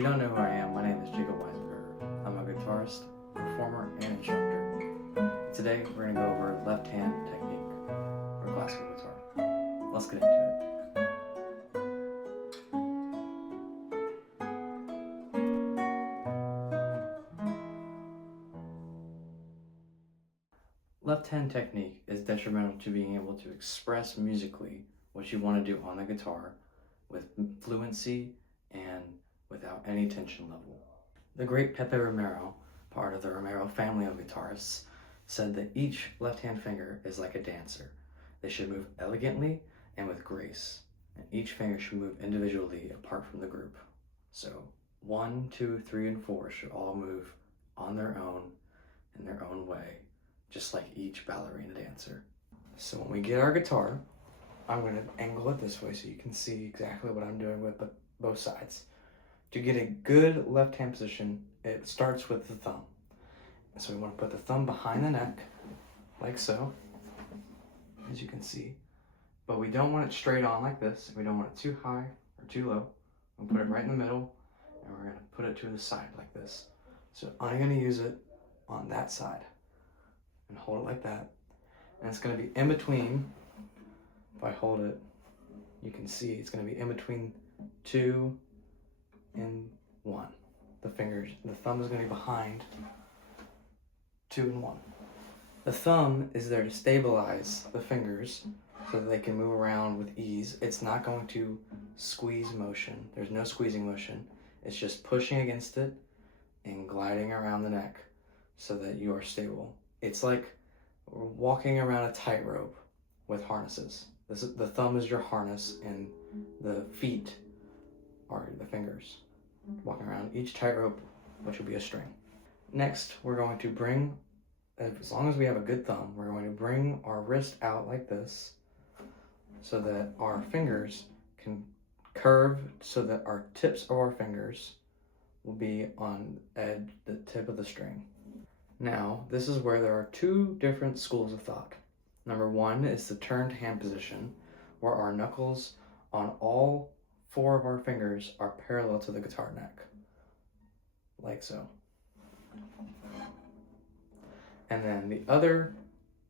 you don't know who I am, my name is Jacob Weisenberger. I'm a guitarist, performer, and instructor. Today, we're going to go over left-hand technique for classical guitar. Let's get into it. Left-hand technique is detrimental to being able to express musically what you want to do on the guitar with fluency and without any tension level. The great Pepe Romero, part of the Romero family of guitarists, said that each left-hand finger is like a dancer. They should move elegantly and with grace, and each finger should move individually apart from the group. So 1, 2, 3, and 4 should all move on their own in their own way, just like each ballerina dancer. So when we get our guitar, I'm going to angle it this way so you can see exactly what I'm doing with both sides. To get a good left-hand position, it starts with the thumb. So we want to put the thumb behind the neck, like so, as you can see. But we don't want it straight on like this. We don't want it too high or too low. We'll put it right in the middle, and we're going to put it to the side like this. So I'm going to use it on that side and hold it like that. And it's going to be in between. If I hold it, you can see it's going to be in between 2 and 1. The thumb is going to be behind 2 and 1. The thumb is there to stabilize the fingers so that they can move around with ease. It's not going to squeeze motion. There's no squeezing motion. It's just pushing against it and gliding around the neck so that you are stable. It's like walking around a tightrope with harnesses. The thumb is your harness and the feet are the fingers. Walking around each tightrope, which will be a string. Next, we're going to bring, as long as we have a good thumb, we're going to bring our wrist out like this so that our fingers can curve so that our tips of our fingers will be on the tip of the string. Now, this is where there are two different schools of thought. Number one is the turned hand position, where our knuckles on all 4 of our fingers are parallel to the guitar neck, like so. And then the other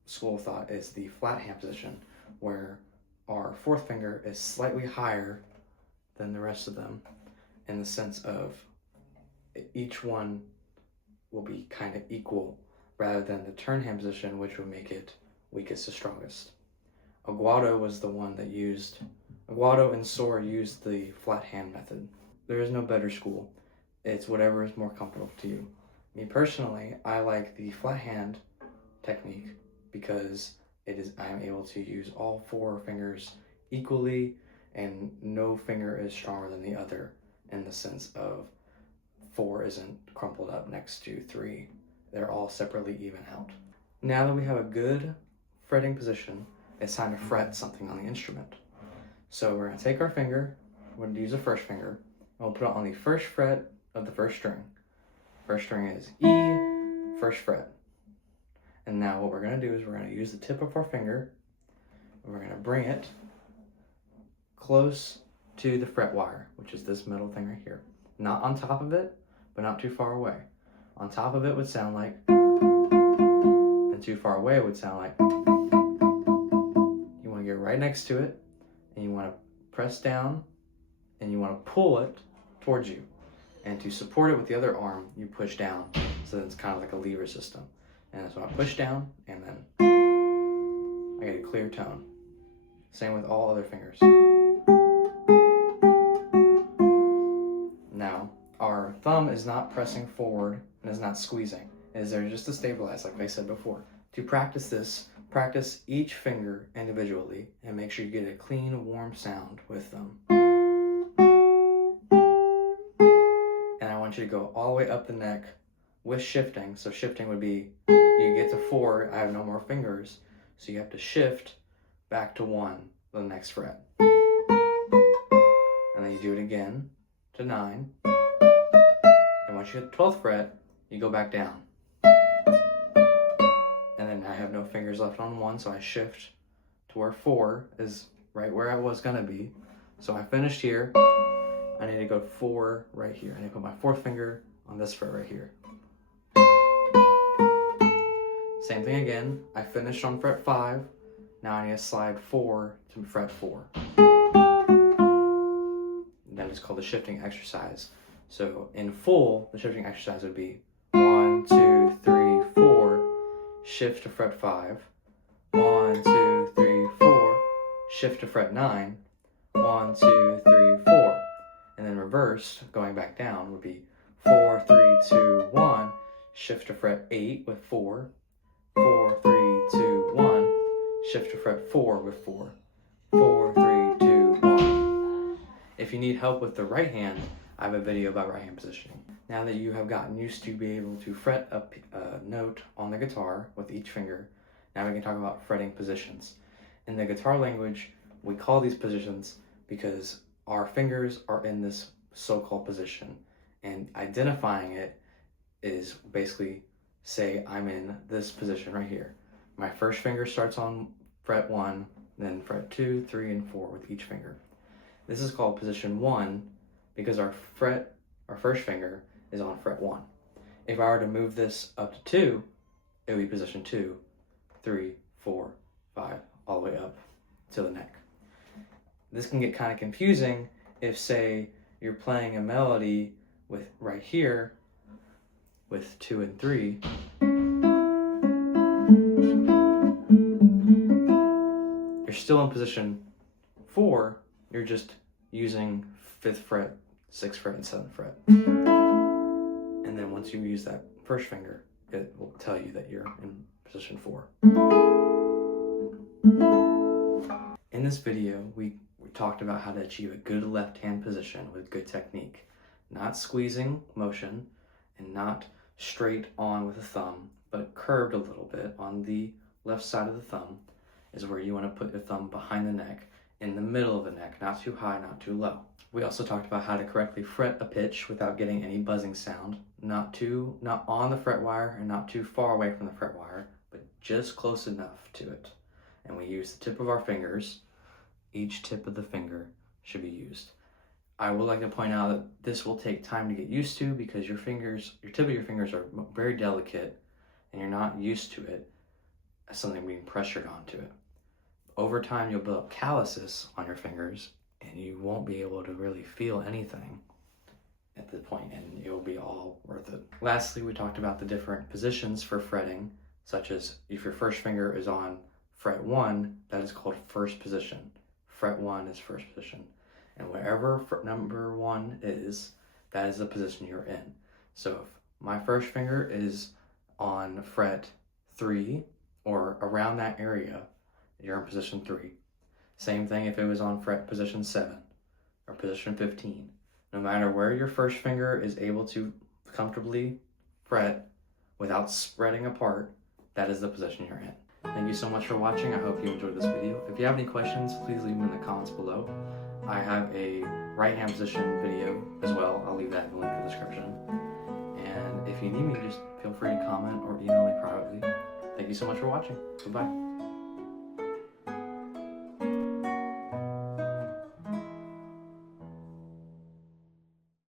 school of thought is the flat hand position, where our 4th finger is slightly higher than the rest of them in the sense of each one will be kind of equal rather than the turn hand position, which would make it weakest to strongest. Aguado was the one that Aguado and Sor used the flat hand method. There is no better school. It's whatever is more comfortable to you. Me personally, I like the flat hand technique because I'm able to use all 4 fingers equally and no finger is stronger than the other in the sense of 4 isn't crumpled up next to 3. They're all separately even out. Now that we have a good fretting position, it's time to fret something on the instrument. So we're going to take our finger, we're going to use the first finger, and we'll put it on the first fret of the first string. First string is E, first fret. And now what we're going to do is we're going to use the tip of our finger, and we're going to bring it close to the fret wire, which is this metal thing right here. Not on top of it, but not too far away. On top of it would sound like, and too far away would sound like. You want to get right next to it, and you want to press down, and you want to pull it towards you. And to support it with the other arm, you push down, so that it's kind of like a lever system. And so I push down, and then I get a clear tone. Same with all other fingers. Now, our thumb is not pressing forward and is not squeezing. It is there just to stabilize, like I said before. To practice this, practice each finger individually and make sure you get a clean, warm sound with them. And I want you to go all the way up the neck with shifting. So shifting would be, you get to 4, I have no more fingers, so you have to shift back to 1, the next fret. And then you do it again to 9. And once you hit the 12th fret, you go back down. And then I have no fingers left on 1, so I shift to where 4 is right where I was gonna be. So I finished here, I need to go 4 right here. I need to put my 4th finger on this fret right here. Same thing again. I finished on fret 5. Now I need to slide 4 to fret 4. That is called the shifting exercise. So in full, the shifting exercise would be 1, 2, 3, 4, shift to fret 5, 1, 2, 3, 4, shift to fret 9, 1, 2, 3, 4. And then reversed, going back down, would be 4, 3, 2, 1, shift to fret 8 with 4, 4, 3, 2, 1, shift to fret 4 with 4, 4, 3, 2, 1. If you need help with the right hand, I have a video about right hand positioning. Now that you have gotten used to be able to fret a note on the guitar with each finger, now we can talk about fretting positions. In the guitar language, we call these positions because our fingers are in this so-called position, and identifying it is basically, say I'm in this position right here. My first finger starts on fret 1, then fret 2, 3, and 4 with each finger. This is called position 1 because our first finger is on fret 1. If I were to move this up to 2, it would be position 2, 3, 4, 5, all the way up to the neck. This can get kind of confusing if, say, you're playing a melody with right here with 2 and 3. You're still in position 4, you're just using 5th fret, 6th fret, and 7th fret. And then once you use that first finger, it will tell you that you're in position 4. In this video, we talked about how to achieve a good left hand position with good technique. Not squeezing motion and not straight on with the thumb, but curved a little bit on the left side of the thumb is where you want to put your thumb behind the neck, in the middle of the neck, not too high, not too low. We also talked about how to correctly fret a pitch without getting any buzzing sound, not on the fret wire and not too far away from the fret wire, but just close enough to it. And we use the tip of our fingers. Each tip of the finger should be used. I would like to point out that this will take time to get used to because your tip of your fingers are very delicate and you're not used to it as something being pressured onto it. Over time, you'll build up calluses on your fingers and you won't be able to really feel anything at the point, and it'll be all worth it. Lastly, we talked about the different positions for fretting, such as if your first finger is on fret 1, that is called first position. Fret 1 is first position. And wherever fret number 1 is, that is the position you're in. So if my first finger is on fret 3 or around that area, you're in position 3. Same thing if it was on fret position 7 or position 15. No matter where your first finger is able to comfortably fret without spreading apart, that is the position you're in. Thank you so much for watching. I hope you enjoyed this video. If you have any questions, please leave them in the comments below. I have a right hand position video as well. I'll leave that in the link in the description. And if you need me, just feel free to comment or email me privately. Thank you so much for watching. Goodbye.